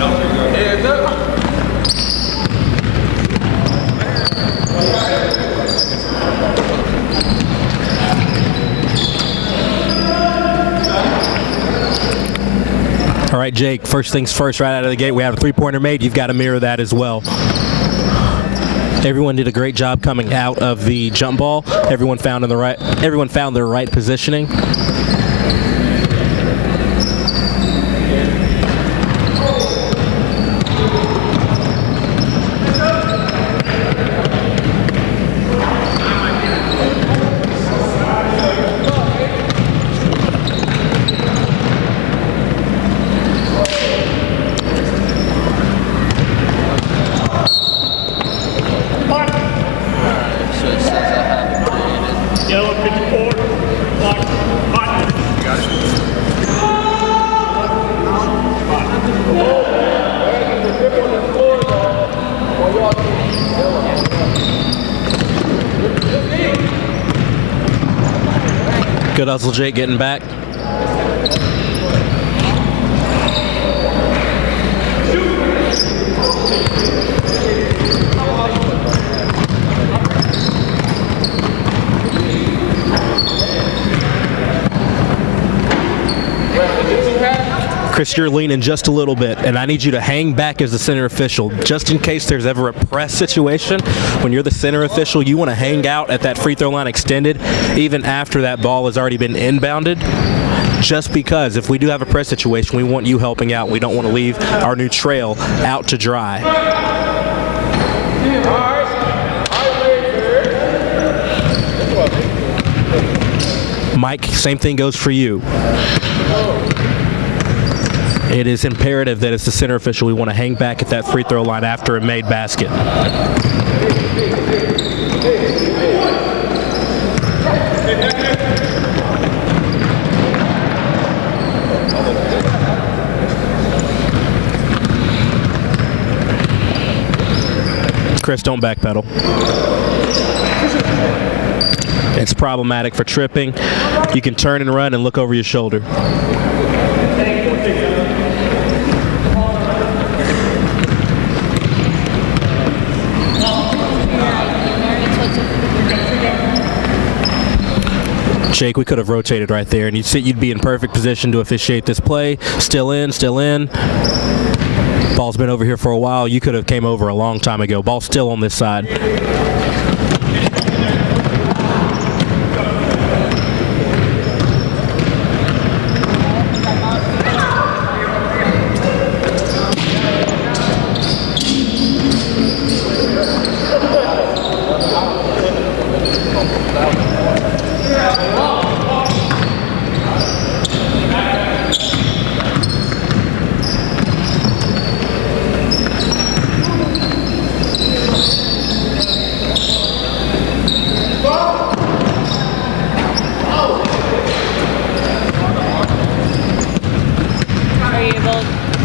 Hands up. All right, Jake, first things first, right out of the gate, we have a three-pointer made. You've got to mirror that as well. Everyone did a great job coming out of the jump ball. Everyone found their right positioning. Good hustle, Jake, getting back. Chris, you're leaning just a little bit, and I need you to hang back as the center official, just in case there's ever a press situation. When you're the center official, you want to hang out at that free throw line extended, even after that ball has already been inbounded. Just because if we do have a press situation, we want you helping out. We don't want to leave our new trail out to dry. Mike, same thing goes for you. It is imperative that as the center official, we want to hang back at that free throw line after a made basket. Chris, don't backpedal. It's problematic for tripping. You can turn and run and look over your shoulder. Jake, we could have rotated right there, and you'd be in perfect position to officiate this play. Still in, still in. Ball's been over here for a while. You could have came over a long time ago. Ball's still on this side.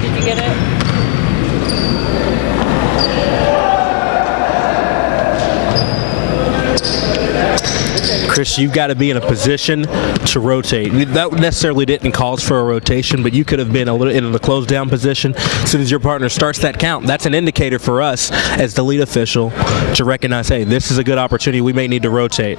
Did you get it? Chris, you've got to be in a position to rotate. That necessarily didn't cause for a rotation, but you could have been a little in the closed down position. As soon as your partner starts that count, that's an indicator for us as the lead official to recognize, hey, this is a good opportunity. We may need to rotate.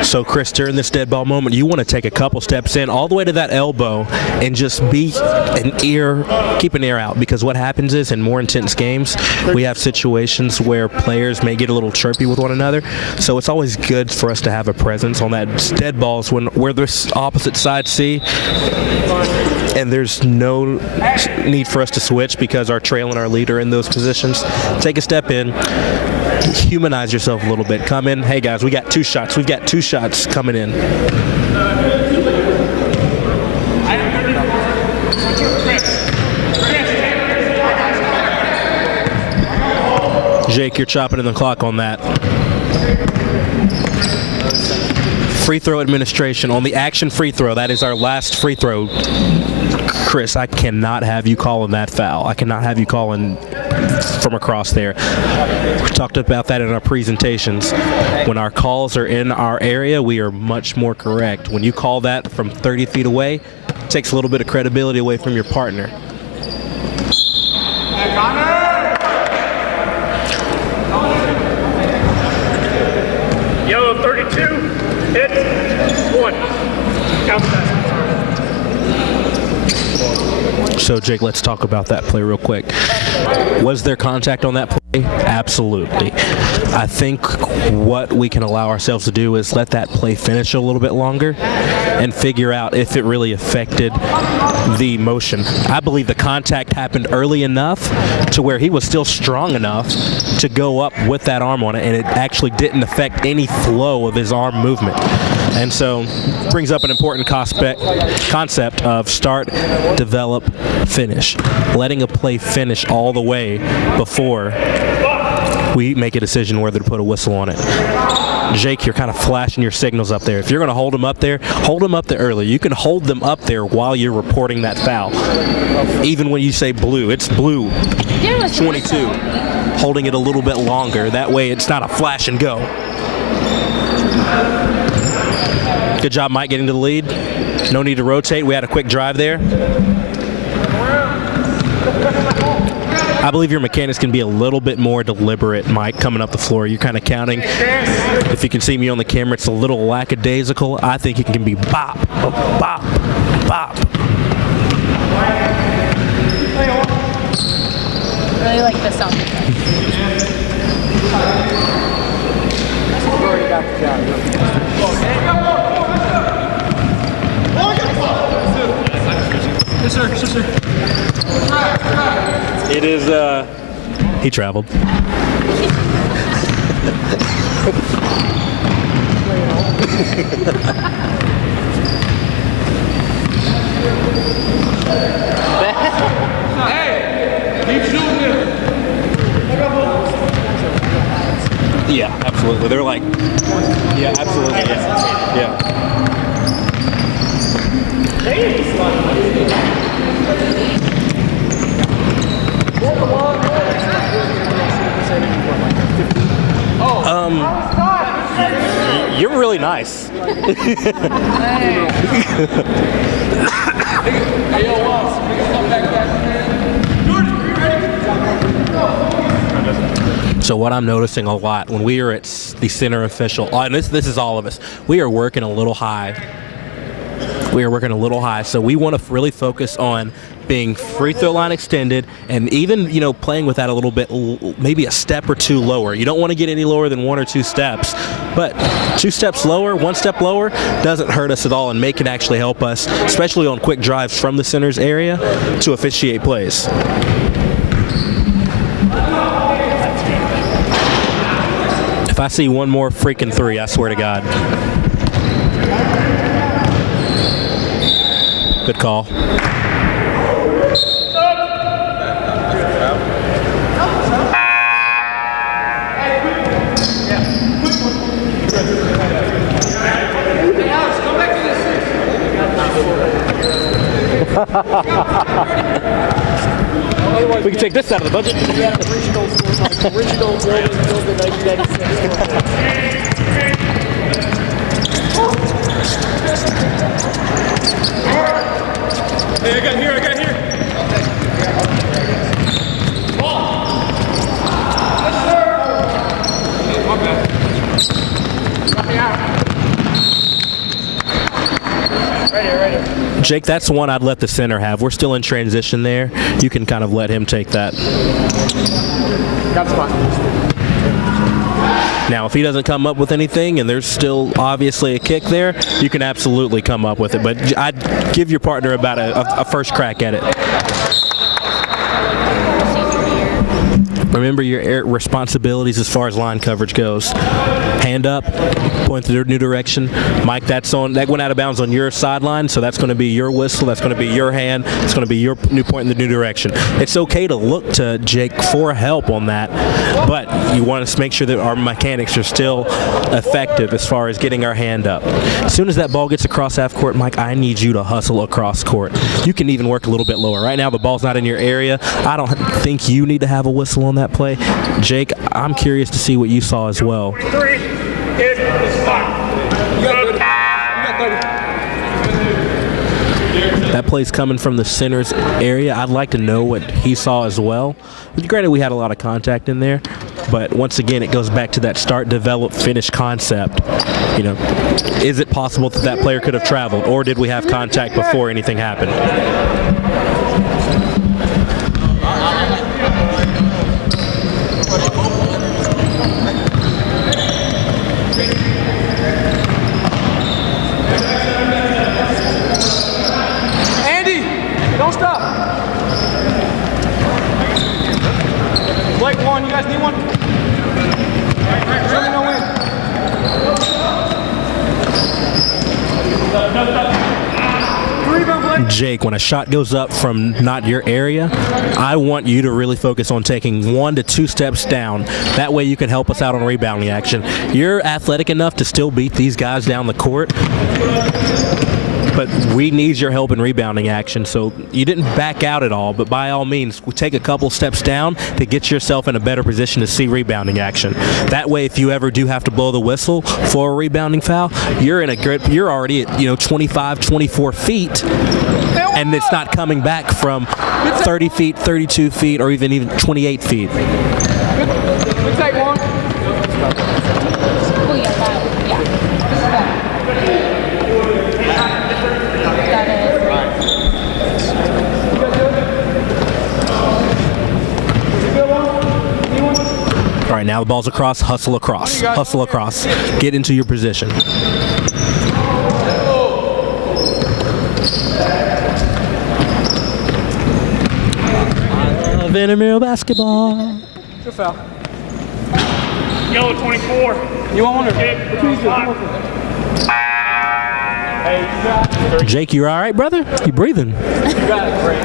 So, Chris, during this dead ball moment, you want to take a couple steps in all the way to that elbow and just keep an ear out, because what happens is in more intense games, we have situations where players may get a little chirpy with one another. So it's always good for us to have a presence on that dead balls where the opposite side see, and there's no need for us to switch because our trail and our lead are in those positions. Take a step in. Humanize yourself a little bit. Come in. Hey, guys, we got two shots. We've got two shots coming in. Jake, you're chopping in the clock on that. Free throw administration on the action free throw. That is our last free throw. Chris, I cannot have you calling that foul. I cannot have you calling from across there. We talked about that in our presentations. When our calls are in our area, we are much more correct. When you call that from 30 feet away, it takes a little bit of credibility away from your partner. Yellow 32, hit, 1. Count that. So, Jake, let's talk about that play real quick. Was there contact on that play? Absolutely. I think what we can allow ourselves to do is let that play finish a little bit longer and figure out if it really affected the motion. I believe the contact happened early enough to where he was still strong enough to go up with that arm on it, and it actually didn't affect any flow of his arm movement. And so brings up an important concept of start, develop, finish. Letting a play finish all the way before we make a decision whether to put a whistle on it. Jake, you're kind of flashing your signals up there. If you're going to hold them up there early. You can hold them up there while you're reporting that foul. Even when you say blue, it's blue 22. Holding it a little bit longer. That way it's not a flash and go. Good job, Mike, getting to the lead. No need to rotate. We had a quick drive there. I believe your mechanics can be a little bit more deliberate, Mike, coming up the floor. You're kind of counting. If you can see me on the camera, it's a little lackadaisical. I think it can be bop, bop, bop. Really like this song. Already got the job. Yes, sir. Yes, sir. It is, he traveled. Hey, keep shooting it. Yeah, absolutely. They're like, yeah, absolutely. Yeah. You're really nice. So what I'm noticing a lot when we are at the center official, and this is all of us, we are working a little high. So we want to really focus on being free throw line extended, and even, you know, playing with that a little bit, maybe a step or two lower. You don't want to get any lower than 1 or 2 steps, but 2 steps lower, 1 step lower doesn't hurt us at all, and may can actually help us, especially on quick drives from the center's area, to officiate plays. If I see one more freaking 3, I swear to God. Good call. We can take this out of the budget. Original building built in 1996. Hey, I got here. Jake, that's one I'd let the center have. We're still in transition there. You can kind of let him take that. Got spot. Now, if he doesn't come up with anything and there's still obviously a kick there, you can absolutely come up with it. But I'd give your partner about a first crack at it. Remember your responsibilities as far as line coverage goes. Hand up, point to the new direction. Mike, that went out of bounds on your sideline, so that's going to be your whistle. That's going to be your hand. It's going to be your new point in the new direction. It's okay to look to Jake for help on that, but you want to make sure that our mechanics are still effective as far as getting our hand up. As soon as that ball gets across half court, Mike, I need you to hustle across court. You can even work a little bit lower. Right now, the ball's not in your area. I don't think you need to have a whistle on that play. Jake, I'm curious to see what you saw as well. 23 is fine. That play's coming from the center's area. I'd like to know what he saw as well. Granted, we had a lot of contact in there, but once again, it goes back to that start, develop, finish concept. You know, is it possible that that player could have traveled, or did we have contact before anything happened? Don't stop. Blake, one. You guys need one? Show me no win. Jake, when a shot goes up from not your area, I want you to really focus on taking 1 to 2 steps down. That way you can help us out on rebounding action. You're athletic enough to still beat these guys down the court, but we need your help in rebounding action. So you didn't back out at all, but by all means, take a couple steps down to get yourself in a better position to see rebounding action. That way, if you ever do have to blow the whistle for a rebounding foul, you're already at 25, 24 feet, and it's not coming back from 30 feet, 32 feet, or even 28 feet. Good take, one. Oh, yeah, that, yeah. All right, now the ball's across, hustle across, hustle across. Get into your position. I love intramural basketball. Good foul. Yellow 24. You want one or Jake, you all right, brother? You breathing? You got it, great.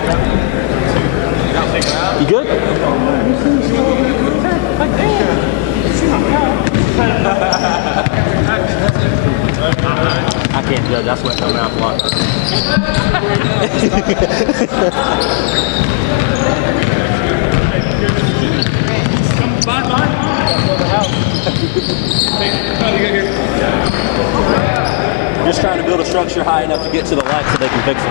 You good? I can't judge. That's what's coming out a lot. Just trying to build a structure high enough to get to the light so they can fix it.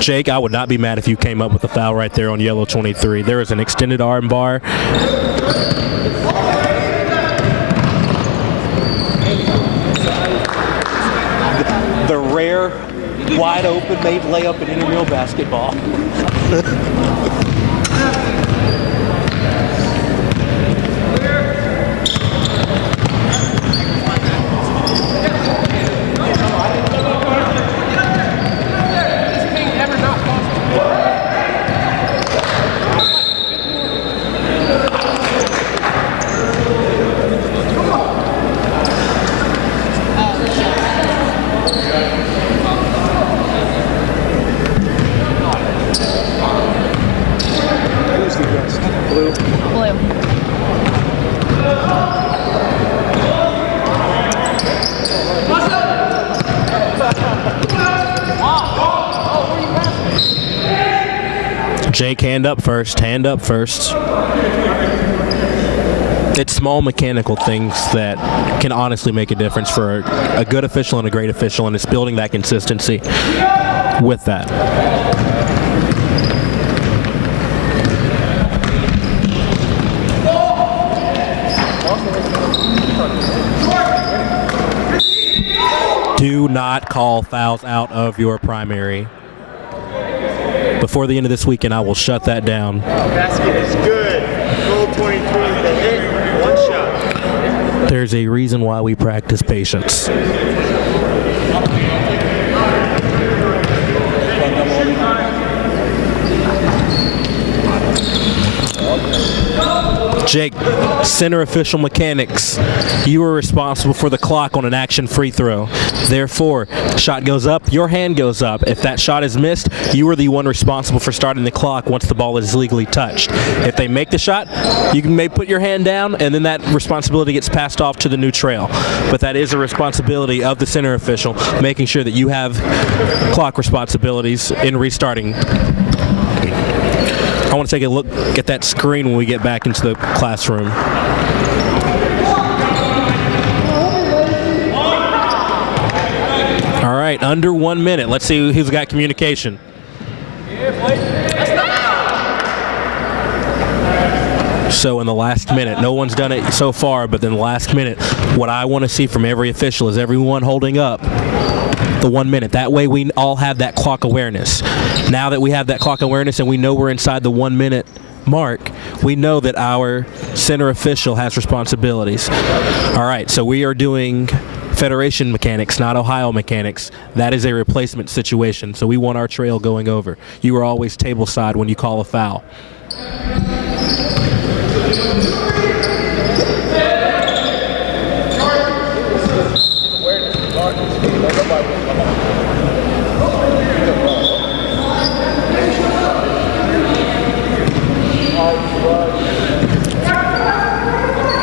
Jake, I would not be mad if you came up with a foul right there on yellow 23. There is an extended arm bar. The rare, wide open, made layup in intramural basketball. Jake, hand up first, hand up first. It's small mechanical things that can honestly make a difference for a good official and a great official, and it's building that consistency with that. Do not call fouls out of your primary. Before the end of this weekend, I will shut that down. Basket is good. Goal 23 to hit. One shot. There's a reason why we practice patience. Jake, center official mechanics. You are responsible for the clock on an action free throw. Therefore, shot goes up, your hand goes up. If that shot is missed, you are the one responsible for starting the clock once the ball is legally touched. If they make the shot, you may put your hand down, and then that responsibility gets passed off to the new trail. But that is a responsibility of the center official, making sure that you have clock responsibilities in restarting. I want to take a look at that screen when we get back into the classroom. All right, under 1 minute. Let's see who's got communication. So in the last minute, no one's done it so far, but in the last minute, what I want to see from every official is everyone holding up the 1 minute. That way we all have that clock awareness. Now that we have that clock awareness and we know we're inside the 1 minute mark, we know that our center official has responsibilities. All right, so we are doing Federation mechanics, not Ohio mechanics. That is a replacement situation, so we want our trail going over. You are always table side when you call a foul.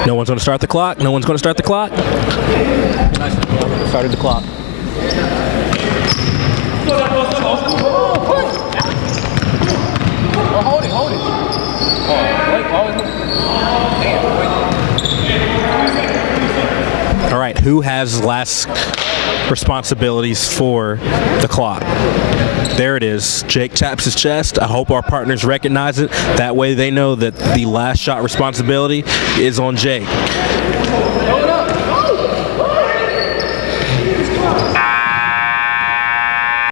No one's going to start the clock. No one's going to start the clock. Started the clock. Hold it. All right, who has last responsibilities for the clock? There it is. Jake taps his chest. I hope our partners recognize it. That way they know that the last shot responsibility is on Jake.